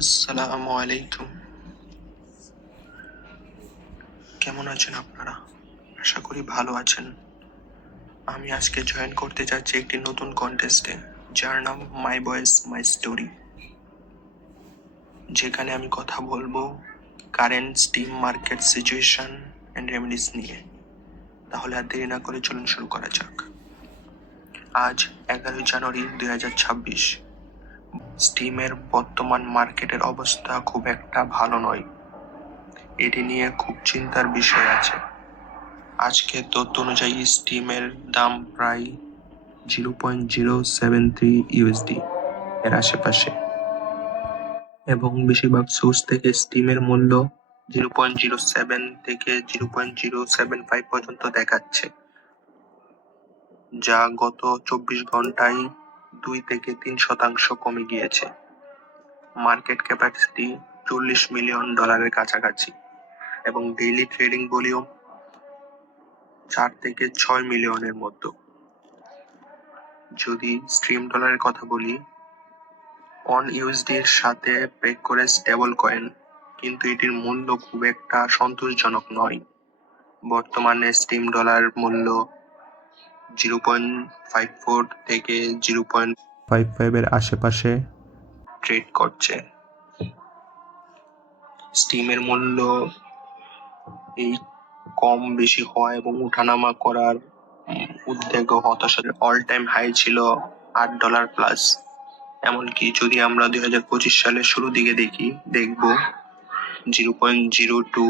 আসসালামু আলাইকুম। কেমন আছেন আপনারা? আশা করি ভালো আছেন। আমি আজকে জয়েন করতে যাচ্ছি একটি নতুন কন্টেস্টে, যার নাম মাই ভয়েস মাই স্টোরি, যেখানে আমি কথা বলবো current steam market situation and remedies নিয়ে। তাহলে আর দেরি না করে চলুন শুরু করা যাক। আজ 11 জানুয়ারি 2026। স্টিমের বর্তমান মার্কেটের অবস্থা খুব একটা ভালো নয়। এটি নিয়ে খুব চিন্তার বিষয় আছে। আজকে তথ্য অনুযায়ী স্টিমের দাম প্রায় 0.073 ইউএসডি এর আশেপাশে, এবং বেশিরভাগ সোর্স থেকে স্টিমের মূল্য 0.07 থেকে 0.075 পর্যন্ত দেখাচ্ছে, যা গত 24 ঘন্টায় 2 থেকে 3% কমে গিয়েছে। মার্কেট ক্যাপাসিটি $40 মিলিয়ন কাছাকাছি, এবং ডেইলি ট্রেডিং ভলিউম 4 থেকে 6 মিলিয়নের মতো। যদি স্ট্রিম ডলারের কথা বলি, অন ইউএসডি এর সাথে পেগ করে স্টেবল কয়েন, কিন্তু এটির মূল্য খুব একটা সন্তোষজনক নয়। বর্তমানে স্ট্রিম ডলার মূল্য 0.54 থেকে 0.55 এর আশেপাশে ট্রেড করছে। স্টিমের মূল্য এই কম বেশি হয় এবং উঠানামা করার উদ্বেগ ও হতাশার অল টাইম হাই ছিল $8 প্লাস। এমনকি যদি আমরা 2025 সালের শুরু দিকে দেখব 0.02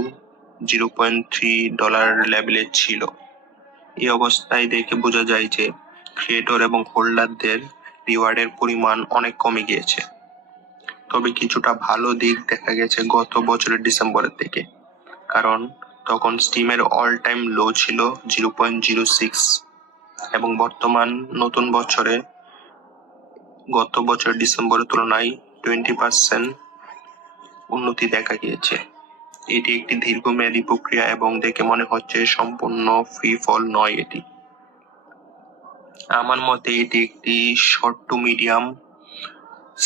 $0.3 লেভেলে ছিল। এই অবস্থায় দেখে বোঝা যায় যে ক্রিয়েটর এবং হোল্ডারদের রিওয়ার্ডের পরিমাণ অনেক কমে গিয়েছে। তবে কিছুটা ভালো দিক দেখা গেছে গত বছরের ডিসেম্বরের থেকে, কারণ তখন স্টিমের অল টাইম লো ছিল 0.06, এবং বর্তমান নতুন বছরে গত বছর ডিসেম্বরের তুলনায় 20% উন্নতি দেখা গিয়েছে। এটি একটি দীর্ঘমেয়াদী প্রক্রিয়া এবং দেখে মনে হচ্ছে সম্পূর্ণ ফ্রি ফল নয় এটি। আমার মতে এটি একটি শর্ট টু মিডিয়াম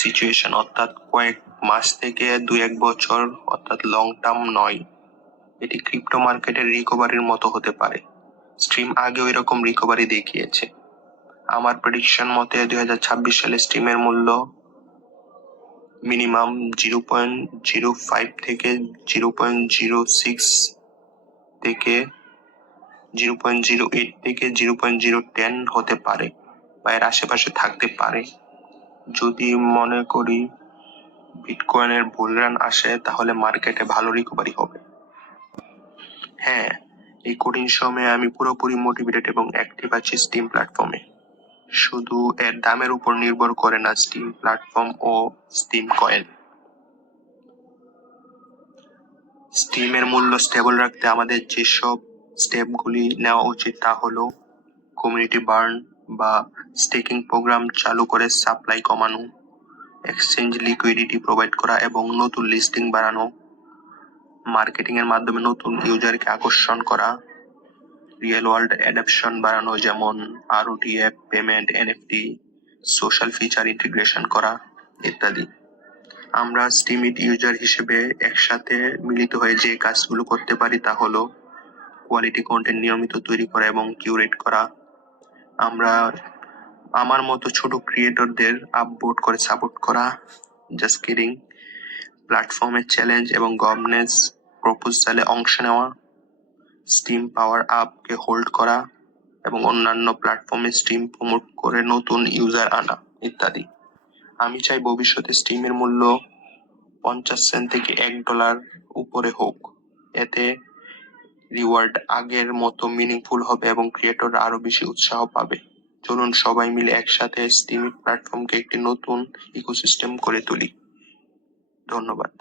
সিচুয়েশন, অর্থাৎ কয়েক মাস থেকে 2-1 বছর, অর্থাৎ লং টার্ম নয়। এটি ক্রিপ্টো মার্কেটের রিকভারির মতো হতে পারে। স্ট্রিম আগেও এরকম রিকভারি দেখিয়েছে। আমার প্রেডিকশন মতে 2026 সালে স্ট্রিমের মূল্য মিনিমাম 0.05 থেকে 0.06 থেকে 0.08 থেকে 0.010 হতে পারে, বা এর আশেপাশে থাকতে পারে। যদি মনে করি বিটকয়েনের বুল রান আসে, তাহলে মার্কেটে ভালো রিকভারি হবে। হ্যাঁ, এই কঠিন সময়ে আমি পুরোপুরি মোটিভেটেড এবং অ্যাক্টিভ আছি স্টিম প্ল্যাটফর্মে। শুধু এর দামের উপর নির্ভর করে না স্টিম প্ল্যাটফর্ম ও স্টিম কয়েন। স্টিমের মূল্য স্টেবল রাখতে আমাদের যেসব স্টেপগুলি নেওয়া উচিত তা হলো কমিউনিটি বার্ন বা স্টেকিং প্রোগ্রাম চালু করে সাপ্লাই কমানো, এক্সচেঞ্জ লিকুইডিটি প্রোভাইড করা এবং নতুন লিস্টিং বাড়ানো, মার্কেটিং এর মাধ্যমে নতুন ইউজারকে আকর্ষণ করা, রিয়েল ওয়ার্ল্ড অ্যাডাপশন বাড়ানো, যেমন ROTF, payment, NFT, social feature integration করা ইত্যাদি। আমরা স্টিমিট ইউজার হিসেবে একসাথে মিলিত হয়ে যে কাজগুলো করতে পারি তা হলো কোয়ালিটি কন্টেন্ট নিয়মিত তৈরি করা এবং কিউরেট করা। আমরা আমার মতো ছোট ক্রিয়েটরদের আপবোর্ড করে সাপোর্ট করা, জাস্ট কিডিং, প্ল্যাটফর্মের চ্যালেঞ্জ এবং গভর্নেন্স প্রপোজালে অংশ নেওয়া, স্টিম পাওয়ার আপকে হোল্ড করা এবং অন্যান্য প্ল্যাটফর্মে স্টিম প্রমোট করে নতুন ইউজার আনা ইত্যাদি। আমি চাই ভবিষ্যতে স্টিমের মূল্য 50 সেন্ট থেকে $1 উপরে হোক। এতে রিওয়ার্ড আগের মতো মিনিংফুল হবে এবং ক্রিয়েটররা আরো বেশি উৎসাহ পাবে। চলুন সবাই মিলে একসাথে স্টিম প্ল্যাটফর্মকে একটি নতুন ইকোসিস্টেম করে তুলি। ধন্যবাদ।